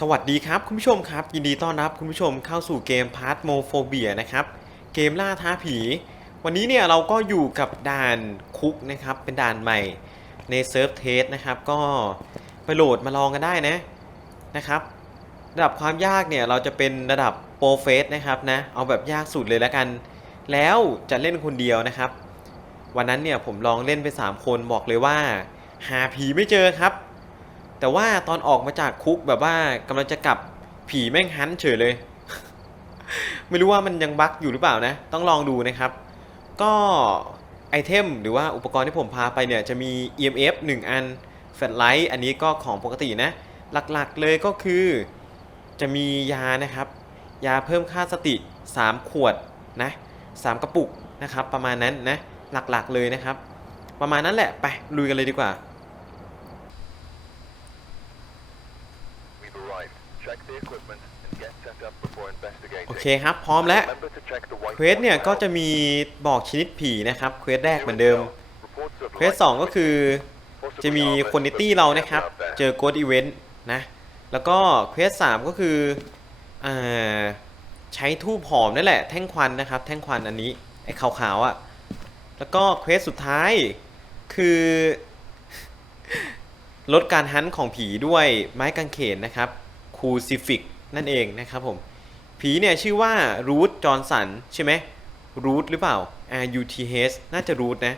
สวัสดีครับคุณผู้ชมครับ ยินดีต้อนรับคุณผู้ชมเข้าสู่เกมพาร์ทโมโฟเบียนะครับ เกมล่าท้าผี วันนี้เนี่ยเราก็อยู่กับด่านคุกนะครับ เป็นด่านใหม่ในเซิร์ฟเทสนะครับ ก็ไปโหลดมาลองกันได้นะนะครับ ระดับความยากเนี่ยเราจะเป็นระดับโปรเฟสนะครับนะ เอาแบบยากสุดเลยแล้วกัน แล้วจะเล่นคนเดียวนะครับ วันนั้นเนี่ยผมลองเล่นไป 3 คนบอกเลยว่า หาผีไม่เจอครับ แต่ว่าตอนออกมาจากคุกแบบว่ากำลังจะกลับผีแม่งฮันเฉยเลย ไม่รู้ว่ามันยังบั๊กอยู่หรือเปล่านะ ต้องลองดูนะครับ ก็ไอเทมหรือว่าอุปกรณ์ที่ผมพาไปเนี่ยจะมี EMF 1 อันแฟลชไลท์อันนี้ก็ของปกตินะ หลักๆเลยก็คือจะมียานะครับ ยาเพิ่มค่าสติ 3 ขวดนะ3กระปุกนะครับ ประมาณนั้นนะหลักๆเลยนะครับ ประมาณนั้นแหละไปลุยกันเลยดีกว่า โอ investigating. เคครับ พร้อมแล้ว Remember to check the white เควสเนี่ย board ก็ valve. จะมีบอกชนิดผีนะครับเควสแรก Here เหมือน we เดิม go. Reports of เควส light สองก็คือ possibly จะมี harmless, คนใน but ตี้ be เรา careful นะครับ out there. เจอโกดอีเวนต์นะ แล้วก็เควสสามก็คืออ่าใช้ทูบหอมนั่นแหละแท่งควันนะครับ แท่งควันอันนี้ไอ้ขาวๆอะ่ะแล้วก็เควสสุดท้ายคือลดการฮันต์ของผีด้วยไม้กางเขนนะครับ คูซิฟิกนั่นเองนะครับผม ผีเนี่ยชื่อว่ารูทจอห์นสันใช่ไหมรูทหรือเปล่า R U T H น่าจะรูทนะ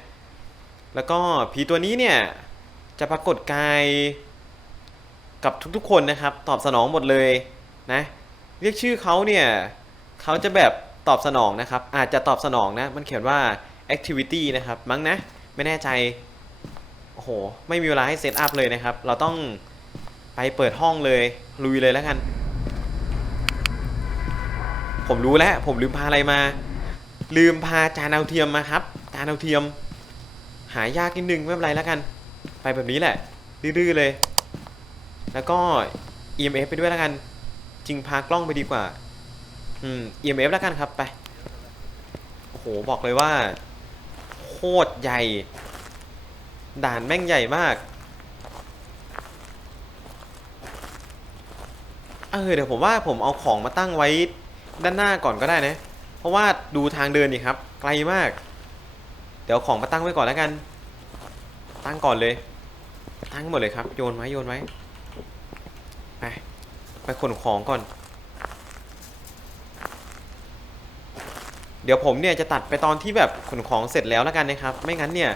แล้วก็ผีตัวนี้เนี่ย จะปรากฏกายกับทุกๆคนนะครับ ตอบสนองหมดเลยนะ เรียกชื่อเขาเนี่ยเขาจะแบบตอบสนองนะครับ อาจจะตอบสนองนะ มันเขียนว่า activity นะครับ มั้งนะ ไม่แน่ใจ โอ้โห ไม่มีเวลาให้เซตอัพเลยนะครับ เราต้อง ไปเปิดห้องเลยลุยเลยแล้วกัน ผมรู้แล้ว ผมลืมพาอะไรมา ลืมพาจานดาวเทียมมาครับ จานดาวเทียม หายากนิดนึงไม่เป็นไรแล้วกัน ไปแบบนี้แหละดื้อๆเลย แล้วก็ EMF ไปด้วยแล้วกัน จริงพากล้องไปดีกว่า อืม EMF แล้วกันครับไปโอ้โหบอกเลยว่าโคตรใหญ่ ด่านแม่งใหญ่มาก ออเดี๋ยวผมว่าผมเอาของมาตั้งไว้ด้านหน้าก่อนก็ได้นะ เพราะว่าดูทางเดินนี่ครับ ไกลมาก เดี๋ยวของมาตั้งไว้ก่อนแล้วกัน ตั้งก่อนเลย ตั้งหมดเลยครับ โยนไว้โยนไว้ไปไปขนของก่อน เดี๋ยวผมเนี่ยจะตัดไปตอนที่แบบขนของเสร็จแล้วแล้วกันนะครับ ไม่งั้นเนี่ย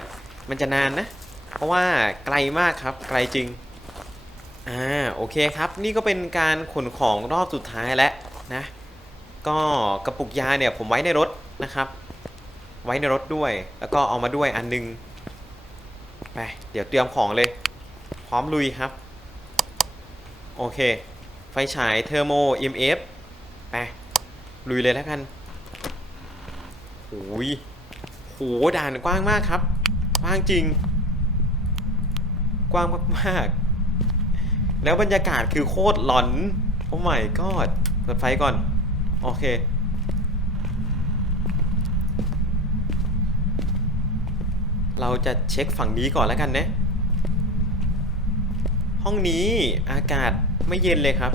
มันจะนานนะ เพราะว่าไกลมากครับ ไกลจริง อ่าโอเคครับ นี่ก็เป็นการขนของรอบสุดท้ายแล้วนะ ก็กระปุกยาเนี่ยผมไว้ในรถนะครับ ไว้ในรถด้วย แล้วก็เอามาด้วยอันนึงไปเดี๋ยวเตรียมของเลย พร้อมลุยครับ โอเค ไฟฉายเทอร์โม EMF ไปลุยเลยแล้วกันโอ้ยโหด่านกว้างมากครับ กว้างจริง กว้างมากๆ แล้วบรรยากาศคือโคตรหลอน โอ้ my god เปิดไฟก่อน โอเค เราจะเช็คฝั่งนี้ก่อนแล้วกันนะ ห้องนี้อากาศไม่เย็นเลยครับ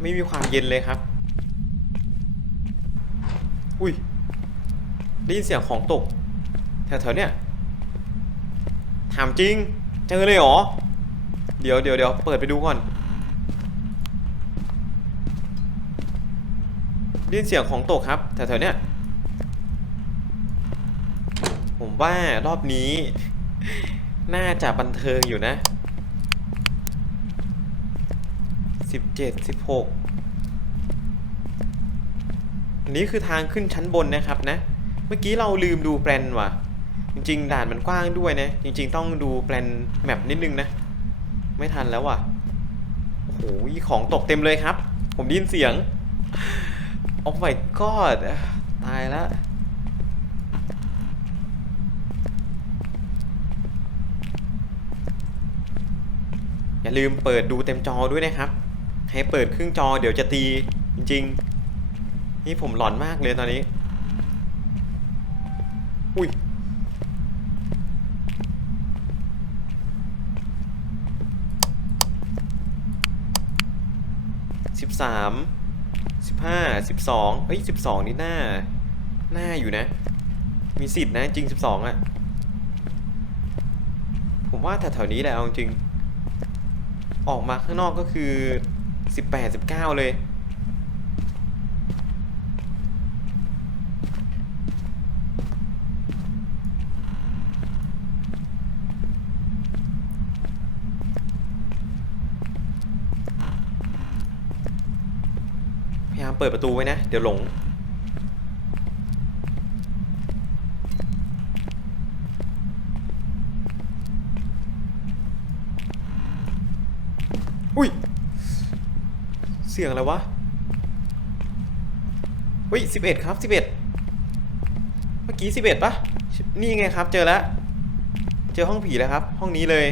ไม่มีความเย็นเลยครับ อุ้ย ได้ยินเสียงของตก แถวๆเนี้ยถามจริง เจอเลยเหรอ เดี๋ยวเดี๋ยวเดี๋ยวเปิดไปดูก่อนได้ยินเสียงของตกครับแถวๆเนี้ยผมว่ารอบนี้ น่าจะบันเทิงอยู่นะสิบเจ็ดสิบหกอันนี้คือทางขึ้นชั้นบนนะครับนะ เมื่อกี้เราลืมดูแปลนว่ะ จริงๆ ด่านมันกว้างด้วยนะ จริง ๆ ต้องดูแปลนแมปนิดนึงนะ ไม่ทันแล้วว่ะ โอ้โหของตกเต็มเลยครับ ผมได้ยินเสียงโอ้ my god ตายแล้วอย่าลืมเปิดดูเต็มจอด้วยนะครับ ให้เปิดครึ่งจอเดี๋ยวจะตีจริง ๆ นี่ผมหลอนมากเลยตอนนี้ สามสิบห้าสิบสองเฮ้ยสิบสองนี่หน้า หน้าอยู่นะ มีสิทธิ์นะจริงสิบสองอะผมว่าแถวๆนี้แหละเอาจริง ออกมาข้างนอกก็คือสิบแปดสิบเก้าเลย พยายามเปิดประตูไว้นะ เดี๋ยวหลง อุ้ย เสียงอะไรวะอุ้ยสิบเอ็ดครับสิบเอ็ดเมื่อกี้สิบเอ็ดปะนี่ไงครับ เจอแล้ว เจอห้องผีแล้วครับ ห้องนี้เลย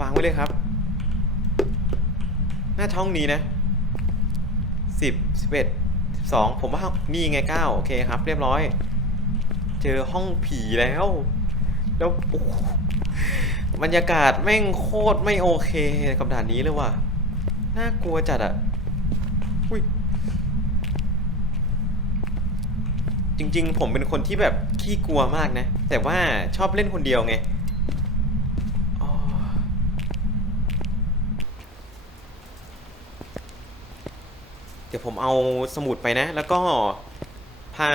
วางไว้เลยครับ หน้าท้องนี้นะ สิบสิบเอ็ดสิบสองผมว่านี่ไงเก้าโอเคครับ เรียบร้อย เจอห้องผีแล้ว แล้วบรรยากาศแม่งโคตรไม่โอเคกับด่านนี้เลยว่ะน่ากลัวจัดอะอุ้ยจริง ๆ ผมเป็นคนที่แบบขี้กลัวมากนะ แต่ว่าชอบเล่นคนเดียวไงอ๋อ เดี๋ยวผมเอาสมุดไปนะ แล้วก็พา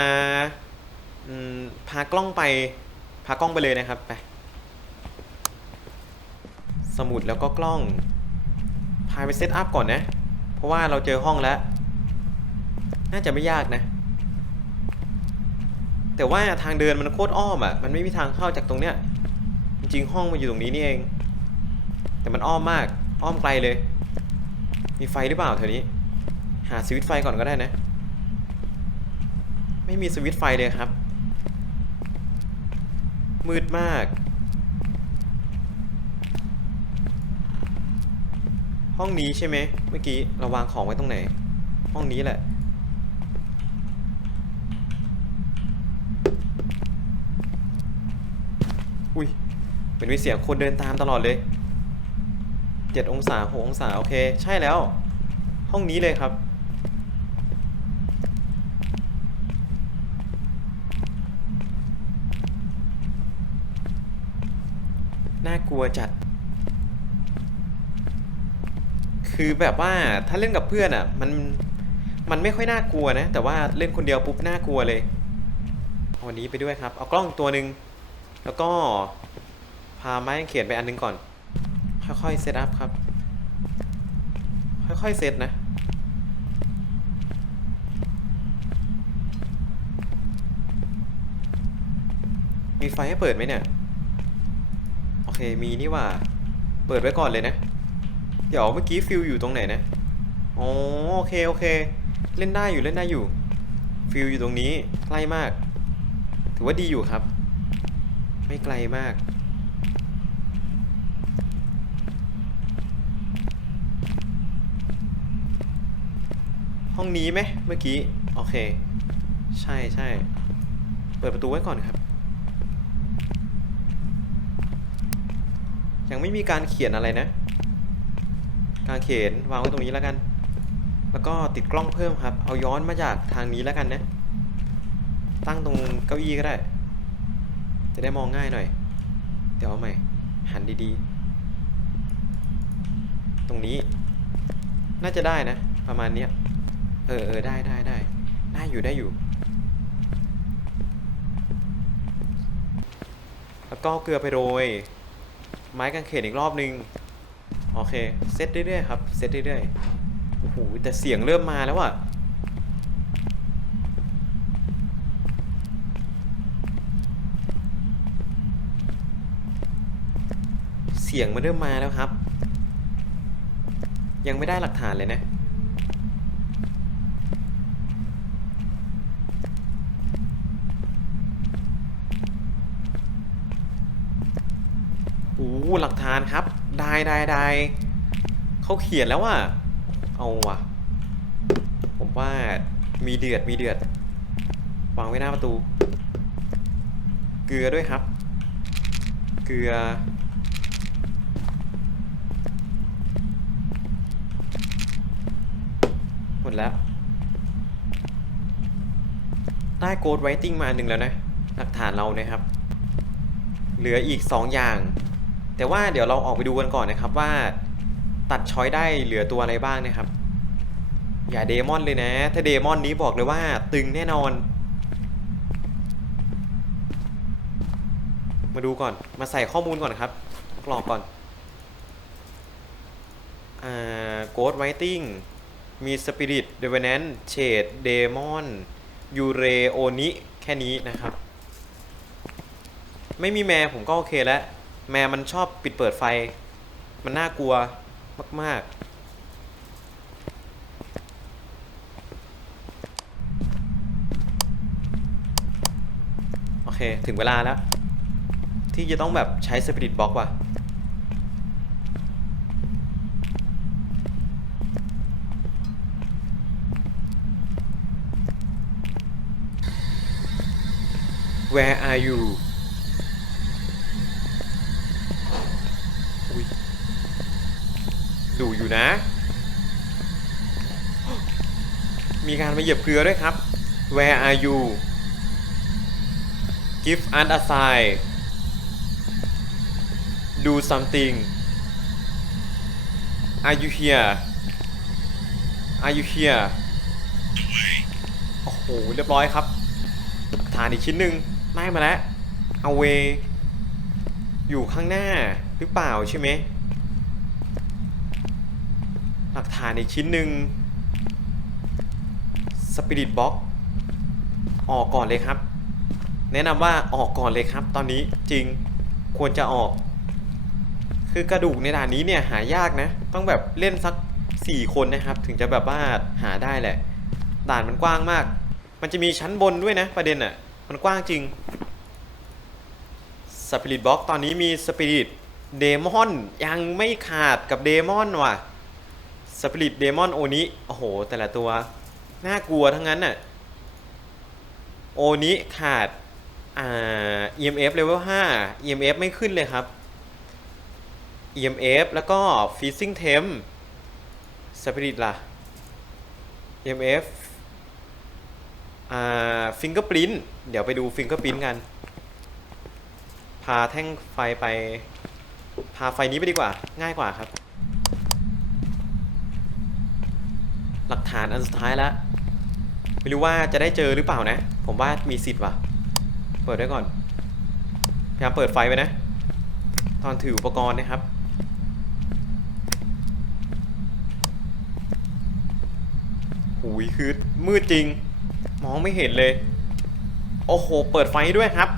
พากล้องไปพากล้องไปเลยนะครับไปสมุดแล้วก็กล้อง พาไปเซตอัพก่อนนะ เพราะว่าเราเจอห้องแล้ว น่าจะไม่ยากนะ แต่ว่าทางเดินมันโคตรอ้อมอะ มันไม่มีทางเข้าจากตรงเนี้ย จริงห้องมันอยู่ตรงนี้นี่เอง แต่มันอ้อมมาก อ้อมไกลเลย มีไฟหรือเปล่าแถวนี้ หาสวิตช์ไฟก่อนก็ได้นะ ไม่มีสวิตช์ไฟเลยครับ มืดมาก ห้องนี้ใช่ไหมเมื่อกี้เราวางของไว้ตรงไหน ห้องนี้แหละอุ้ยเป็นมีเสียงคนเดินตามตลอดเลยเจ็ดองศาหกองศา โอเค ใช่แล้ว ห้องนี้เลยครับ น่ากลัวจัด คือแบบว่าถ้าเล่นกับเพื่อนอะ มันมันไม่ค่อยน่ากลัวนะ แต่ว่าเล่นคนเดียวปุ๊บน่ากลัวเลยวันนี้ไปด้วยครับ เอากล้องตัวหนึ่งแล้วก็พาไม้เขียนไปอันหนึงก่อน ค่อยๆเซตอัพครับ ค่อยๆเซตนะมีไฟให้เปิดไหมเนี่ย มีนี่ว่า เปิดไว้ก่อนเลยนะ เดี๋ยวเมื่อกี้ฟิลอยู่ตรงไหนนะอ๋อโอเคโอเค เล่นได้อยู่เล่นได้อยู่ ฟิลอยู่ตรงนี้ใกล้มาก ถือว่าดีอยู่ครับ ไม่ไกลมาก ห้องนี้ไหมเมื่อกี้ โอเค ใช่ใช่เปิดประตูไว้ก่อนครับ ยังไม่มีการเขียนอะไรนะ การเขียนวางไว้ตรงนี้แล้วกัน แล้วก็ติดกล้องเพิ่มครับ เอาย้อนมาจากทางนี้แล้วกันนะ ตั้งตรงเก้าอี้ก็ได้ จะได้มองง่ายหน่อย เดี๋ยวเอาใหม่ หันดีๆ ตรงนี้ น่าจะได้นะ ประมาณเนี้ย เออเออได้ได้ได้ ได้อยู่ได้อยู่แล้วก็เอาเกลือไปโรย ไม้กางเขนอีกรอบนึง โอเค เซตเรื่อยๆครับ เซตเรื่อยๆ โอ้โห แต่เสียงเริ่มมาแล้วอะเสียงมันเริ่มมาแล้วครับ ยังไม่ได้หลักฐานเลยนะ โอ้หลักฐานครับ ได้ได้ได้เขาเขียนแล้วว่า เอาว่ะ ผมว่ามีเดือดมีเดือด วางไว้หน้าประตู เกลือด้วยครับ เกลือโดแล้ว ได้โกดไวติ้งมาหนึ่งแล้วนะ หลักฐานเรานะครับ เหลืออีก 2 อย่าง แต่ว่าเดี๋ยวเราออกไปดูกันก่อนนะครับว่าตัดช้อยได้เหลือตัวอะไรบ้างนะครับ อย่าเดมอนเลยนะ ถ้าเดมอนนี้บอกเลยว่าตึงแน่นอน มาดูก่อนมาใส่ข้อมูลก่อนครับกรอกก่อนอ่าโกดไวติ้งมีสปิริตเดเวเนนเชดเดมอนยูเรโอนิแค่นี้นะครับ ไม่มีแมร์ผมก็โอเคแล้ว แมร์มันชอบปิดเปิดไฟ มันน่ากลัวมากๆโอเคถึงเวลาแล้ว ที่จะต้องแบบใช้สปิริตบล็อกว่ะ Where are you อุ๊ย ดูอยู่นะ มีการมาเหยียบเกลือด้วยครับ Where are you Give us a sign Do something Are you here Are you here โอ้โห เรียบร้อยครับหลักฐานอีกชิ้นหนึ่งได้มาแล้ว เอาเว อยู่ข้างหน้าหรือเปล่าใช่ไหม หลักฐานอีกชิ้นหนึ่งสปิริตบ็อกออกก่อนเลยครับ แนะนำว่าออกก่อนเลยครับ ตอนนี้จริงควรจะออก คือกระดูกในด่านนี้เนี่ยหายากนะ ต้องแบบเล่นสัก 4 คนนะครับ ถึงจะแบบว่าหาได้แหละ ด่านมันกว้างมาก มันจะมีชั้นบนด้วยนะ ประเด็นอะ่ะ มันกว้างจริงสปิริตบ็อกตอนนี้มีสปิริตเดมอนยังไม่ขาดกับเดมอนว่ะ สปิริตเดมอนโอนี้โอ้โห แต่ละตัว น่ากลัวทั้งนั้นน่ะ โอนี้ขาดอ่า EMF level 5 EMF ไม่ขึ้นเลยครับ EMF แล้วก็ Freezing Temp Spirit ล่ะ EMF อ่า Fingerprint เดี๋ยวไปดู Fingerprint กัน พาแท่งไฟไป พาไฟนี้ไปดีกว่า ง่ายกว่าครับ หลักฐานอันสุดท้ายแล้ว ไม่รู้ว่าจะได้เจอหรือเปล่านะ ผมว่ามีสิทธิ์ว่ะ เปิดไว้ก่อน พยายามเปิดไฟไว้นะ ตอนถืออุปกรณ์นะครับ หูยคือมืดจริง มองไม่เห็นเลย โอ้โห เปิดไฟด้วยครับ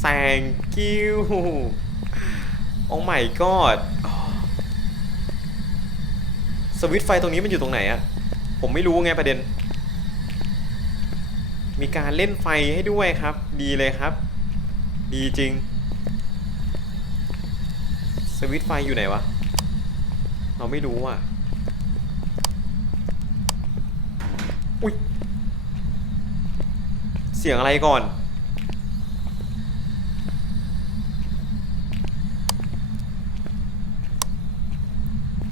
แสงกิ้ว โอ้ my god สวิตช์ไฟตรงนี้มันอยู่ตรงไหนอะ ผมไม่รู้ไงประเด็น มีการเล่นไฟให้ด้วยครับ ดีเลยครับ ดีจริง สวิตช์ไฟอยู่ไหนวะ เราไม่รู้อะ อุ้ย เสียงอะไรก่อน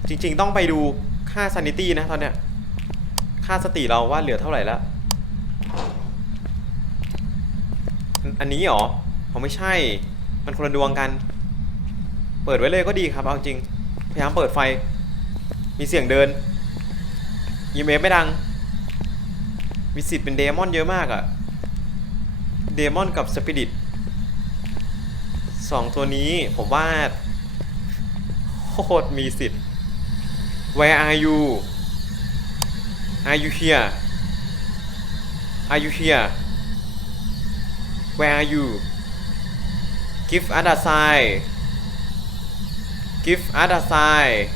จริงๆต้องไปดูค่า sanity นะตอนเนี้ย ค่าสติเราว่าเหลือเท่าไหร่แล้วอันนี้เหรอผมไม่ใช่ มันคนละดวงกัน เปิดไว้เลยก็ดีครับ เอาจริง พยายามเปิดไฟ มีเสียงเดิน EMF ไม่ดัง มีสิทธิ์เป็นเดมอนเยอะมากอะเดมอนกับสปิริตสองตัวนี้ผมว่าโคตรมีสิทธิ์ Where are you Are you here Are you here Where are you Give us a sign Give us a sign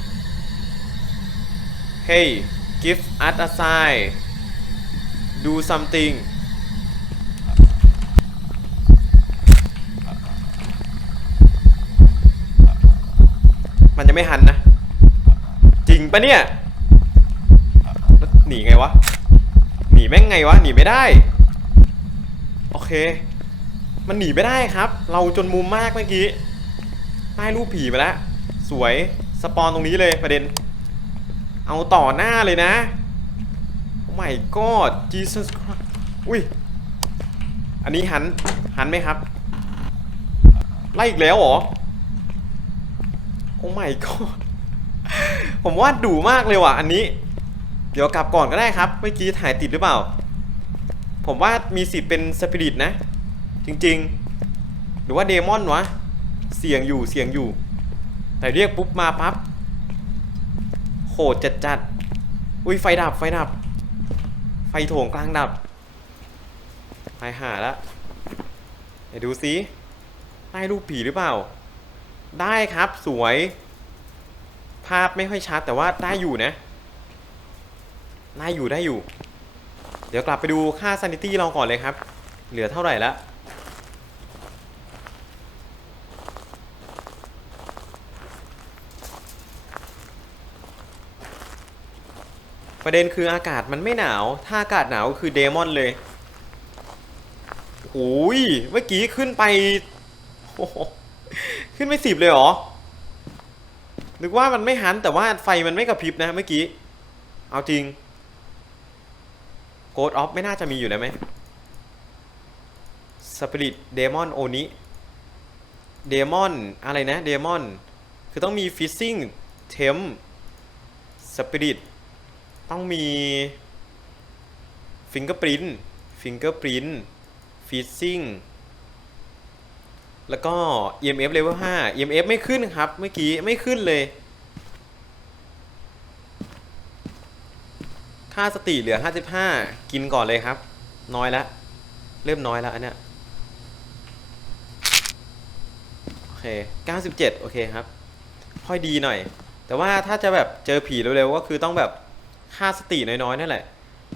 Hey Give us a sign Do something มันจะไม่หันนะ จริงปะเนี่ย หนีไงวะ หนีแม่งไงวะ หนีไม่ได้ โอเค มันหนีไม่ได้ครับ เราจนมุมมากเมื่อกี้ได้รูปผีไปแล้ว สวย สปอนตรงนี้เลยประเด็น เอาต่อหน้าเลยนะ my god Jesus Christ อุ้ย อันนี้หัน หันไหมครับ ไล่อีกแล้วเหรอ โอ้ my god ผมว่าดุมากเลยว่ะ อันนี้ เดี๋ยวกลับก่อนก็ได้ครับ เมื่อกี้ถ่ายติดหรือเปล่า ผมว่ามีสิทธิ์เป็นสปิริตนะ จริงๆ หรือว่าเดมอนวะ เสียงอยู่เสียงอยู่ แต่เรียกปุ๊บมาปั๊บโหดจัดจัดๆอุ้ยไฟดับไฟดับ ไฟโถงกลางดับ ไฟหาล้วไหนดูซิได้รูปผีหรือเปล่า ได้ครับสวย ภาพไม่ค่อยชัดแต่ว่าได้อยู่นะ ได้อยู่ได้อยู่ เดี๋ยวกลับไปดูค่า sanity เราก่อนเลยครับ เหลือเท่าไหร่ละประเด็นคืออากาศมันไม่หนาว ถ้าอากาศหนาวก็คือเดมอนเลยโอ้ย เมื่อกี้ขึ้นไปขึ้นไปสิบเลยเหรอ นึกว่ามันไม่หันแต่ว่าไฟมันไม่กระพริบนะเมื่อกี้ เอาจริง โกดออฟไม่น่าจะมีอยู่แล้วไหมสปิริตเดมอนโอนิเดมอนอะไรนะเดมอนคือต้องมีฟิซซิ่งเทมสปิริตต้องมีฟิงเกอร์ปรินฟิงเกอร์ปรินฟีซซิ่งแล้วก็ EMF level 5 EMF ไม่ขึ้นครับ เมื่อกี้ ไม่ขึ้นเลย ค่าสติเหลือ 55 กินก่อนเลยครับ น้อยแล้ว เริ่มน้อยแล้วอันเนี้ยโอเค 97 โอเคครับ ค่อยดีหน่อย แต่ว่าถ้าจะแบบเจอผีเร็วๆ ก็คือต้องแบบค่าสติน้อยๆนั่นแหละ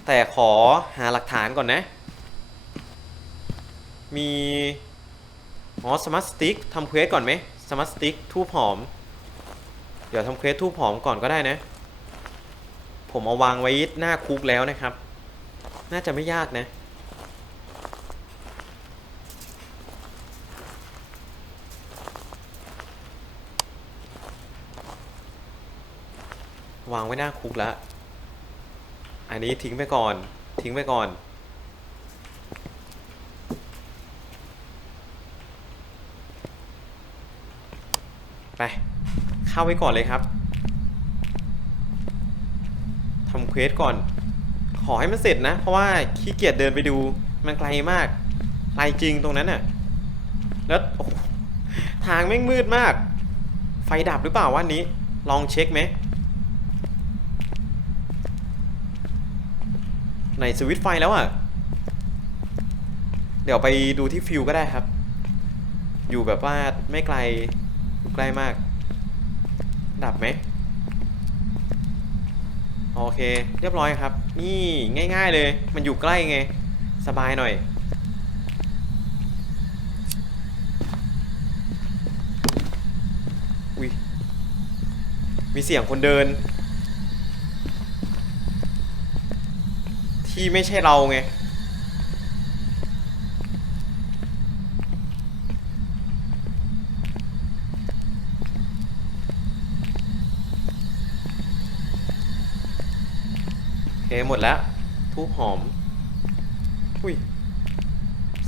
แต่ขอหาหลักฐานก่อนนะ มีอ๋อสมาร์ทสติ๊กทำเควสก่อนไหมสมาร์ทสติ๊กทูบหอม เดี๋ยวทำเควสทูบหอมก่อนก็ได้นะ ผมเอาวางไว้หน้าคุกแล้วนะครับ น่าจะไม่ยากนะ วางไว้หน้าคุกแล้ว อันนี้ทิ้งไปก่อน ทิ้งไปก่อนไปเข้าไว้ก่อนเลยครับ ทำเควสก่อน ขอให้มันเสร็จนะ เพราะว่าขี้เกียจเดินไปดูมันไกลมากไกลจริงตรงนั้นน่ะ แล้วทางแม่งมืดมาก ไฟดับหรือเปล่าวันนี้ ลองเช็คไหมในสวิตช์ไฟแล้วอะ เดี๋ยวไปดูที่ฟิวก็ได้ครับ อยู่แบบว่าไม่ไกลอยู่ใกล้มาก ดับไหม โอเค เรียบร้อยครับ นี่ง่าย ๆเลย มันอยู่ใกล้ไง สบายหน่อย อุ้ยมีเสียงคนเดิน ที่ไม่ใช่เราไง โอเค หมดแล้วทูบหอม อุ้ย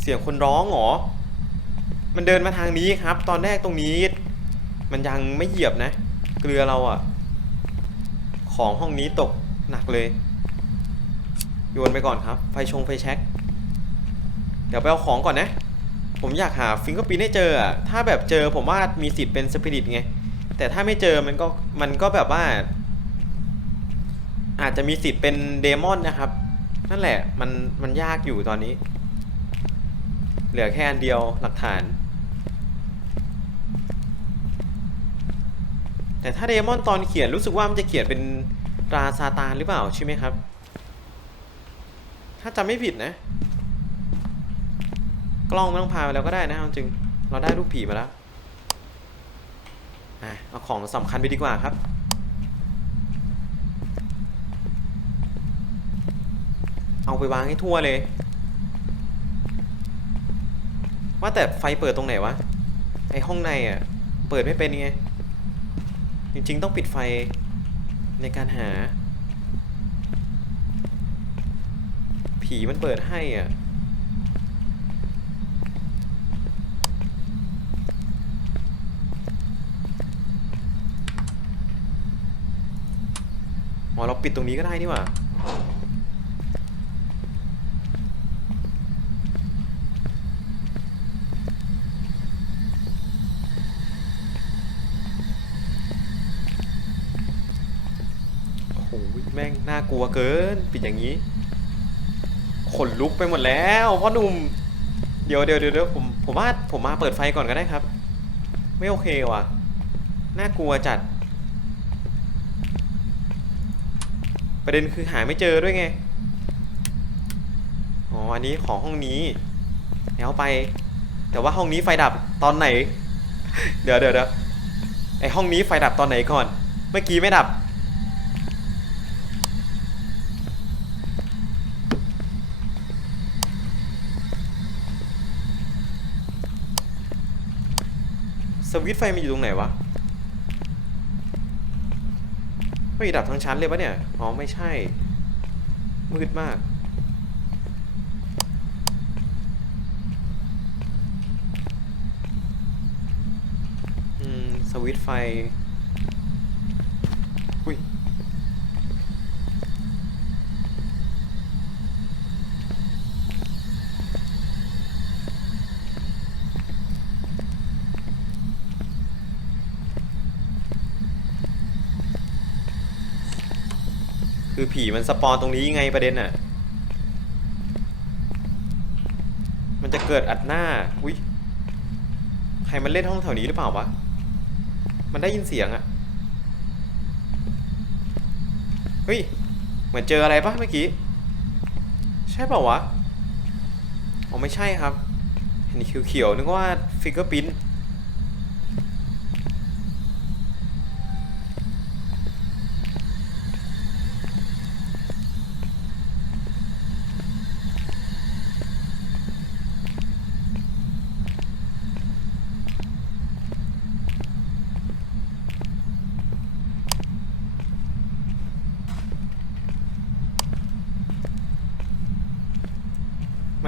เสียงคนร้องเหรอ มันเดินมาทางนี้ครับ ตอนแรกตรงนี้ มันยังไม่เหยียบนะ เกลือเราอะของห้องนี้ตกหนักเลย โยนไปก่อนครับ ไฟชงไฟแช็กเดี๋ยวไปเอาของก่อนนะ ผมอยากหาฟิงเกอร์ปินให้เจออะถ้าแบบเจอผมว่ามีสิทธิ์เป็นสปิริตไง แต่ถ้าไม่เจอมันก็มันก็แบบว่า อาจจะมีสิทธิ์เป็นเดมอนนะครับ นั่นแหละมันมันยากอยู่ตอนนี้ เหลือแค่อันเดียวหลักฐาน แต่ถ้าเดมอนตอนเขียนรู้สึกว่ามันจะเขียนเป็นตราซาตานหรือเปล่าใช่ไหมครับ ถ้าจำไม่ผิดนะ กล้องไม่ต้องพาไปแล้วก็ได้นะเอาจริงเราได้รูปผีมาแล้วอะเอาของสำคัญไปดีกว่าครับ เอาไปวางให้ทั่วเลย ว่าแต่ไฟเปิดตรงไหนวะ ไอห้องในอะ เปิดไม่เป็นไง จริงๆต้องปิดไฟในการหา ผีมันเปิดให้อะอ๋อเราปิดตรงนี้ก็ได้นี่หว่า โอ้โหแม่งน่ากลัวเกิน ปิดอย่างนี้ ขนลุกไปหมดแล้วพ่อหนุ่ม เดี๋ยวเดี๋ยวเดี๋ยวผมผมว่าผมมาเปิดไฟก่อนก็ได้ครับ ไม่โอเคว่ะ น่ากลัวจัด ประเด็นคือหาไม่เจอด้วยไง อ๋อ อันนี้ของห้องนี้ แล้วไป แต่ว่าห้องนี้ไฟดับตอนไหน เดี๋ยวเดี๋ยวเดี๋ยวไอห้องนี้ไฟดับตอนไหนก่อน เมื่อกี้ไม่ดับ ส วิตไฟมันอยู่ตรงไหนวะไม่ดับทั้งชั้นเลยปะเนี่ย อ๋อ ไม่ใช่ มืดมาก อืม สวิตไฟ อุ้ย คือผีมันสปอนตรงนี้ไงประเด็นอะ มันจะเกิดอัดหน้า อุ้ยใครมันเล่นห้องแถวนี้หรือเปล่าวะ มันได้ยินเสียงอะเฮ้ย เหมือนเจออะไรปะเมื่อกี้ ใช่เปล่าวะ อ๋อไม่ใช่ครับ เห็นเขียวๆนึกว่าฟิกเกอร์พิ้น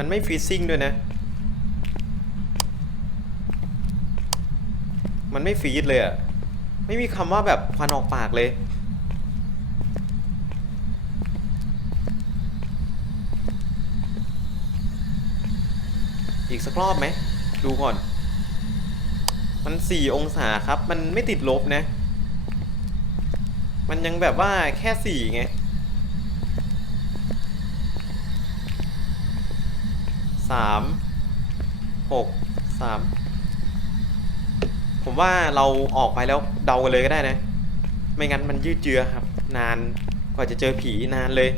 มันไม่ฟรีซิ่งด้วยนะ มันไม่ฟรีดเลยอะไม่มีคำว่าแบบควันออกปากเลย อีกสักรอบไหม ดูก่อน มันสี่องศาครับ มันไม่ติดลบนะ มันยังแบบว่าแค่สี่ไง สามหกสามผมว่าเราออกไปแล้วเดากันเลยก็ได้นะ ไม่งั้นมันยืดเยื้อครับ นานกว่าจะเจอผีนานเลย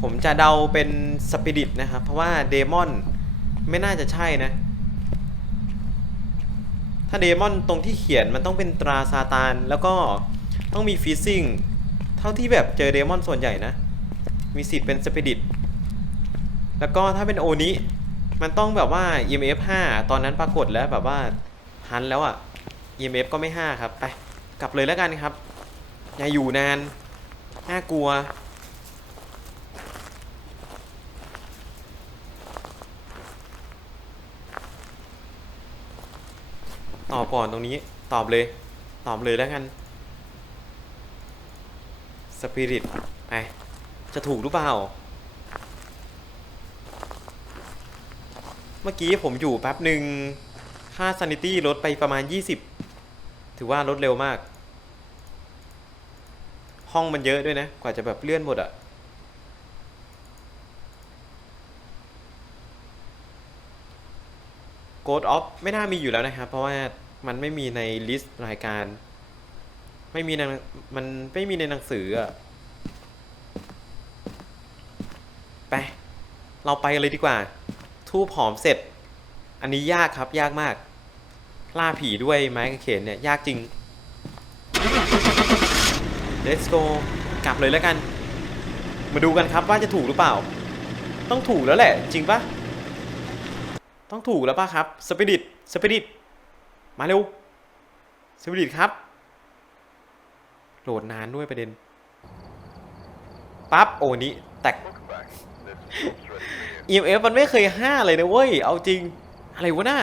ผมจะเดาเป็นสปิริตนะครับ เพราะว่าเดมอนไม่น่าจะใช่นะ ถ้าเดมอนตรงที่เขียนมันต้องเป็นตราซาตาน แล้วก็ต้องมีฟีซิ่ง เท่าที่แบบเจอเดมอนส่วนใหญ่นะ มีสิทธิ์เป็นสปิริต แล้วก็ถ้าเป็นโอนี้มันต้องแบบว่า EMF 5 ตอนนั้นปรากฏแล้วแบบว่าทันแล้วอะ่ะ EMF ก็ไม่ 5 ครับไปกลับเลยแล้วกันครับ อย่าอยู่นานน่ากลัว ตอบก่อนตรงนี้ตอบเลย ตอบเลยแล้วกันสปิริตไปจะถูกหรือเปล่า เมื่อกี้ผมอยู่แป๊บหนึ่งค่า sanity ลดไปประมาณ 20 ถือว่าลดเร็วมาก ห้องมันเยอะด้วยนะ กว่าจะแบบเลื่อนหมดอะ Code of ไม่น่ามีอยู่แล้วนะครับ เพราะว่ามันไม่มีในลิสต์รายการ ไม่มีในมันไม่มีในหนังสืออะไป เราไปเลยดีกว่า ทูบหอมเสร็จ อันนี้ยากครับยากมาก ล่าผีด้วยไม้กางเขนเนี่ย ยากจริง let's go กลับเลยแล้วกัน มาดูกันครับว่าจะถูกหรือเปล่า ต้องถูกแล้วแหละ จริงปะต้องถูกแล้วปะครับสปิริตสปิริตมาเร็วสปิริตครับโหลดนานด้วยประเด็นปั๊บโอ้นี้แตก EMF มันไม่เคย 5 เลยนะเว้ย เอาจริง อะไรวะน่า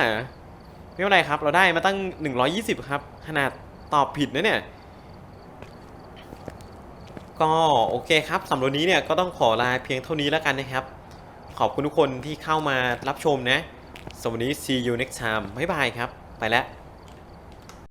ไม่เป็นไรครับ เราได้มาตั้ง 120 ครับ ขนาดตอบผิดนะเนี่ย ก็โอเคครับสำหรับนนี้เนี่ยก็ต้องขอลาเพียงเท่านี้แล้วกันนะครับ ขอบคุณทุกคนที่เข้ามารับชมนะสวัสดี see you next time บ๊ายบายครับ ไปแล้ว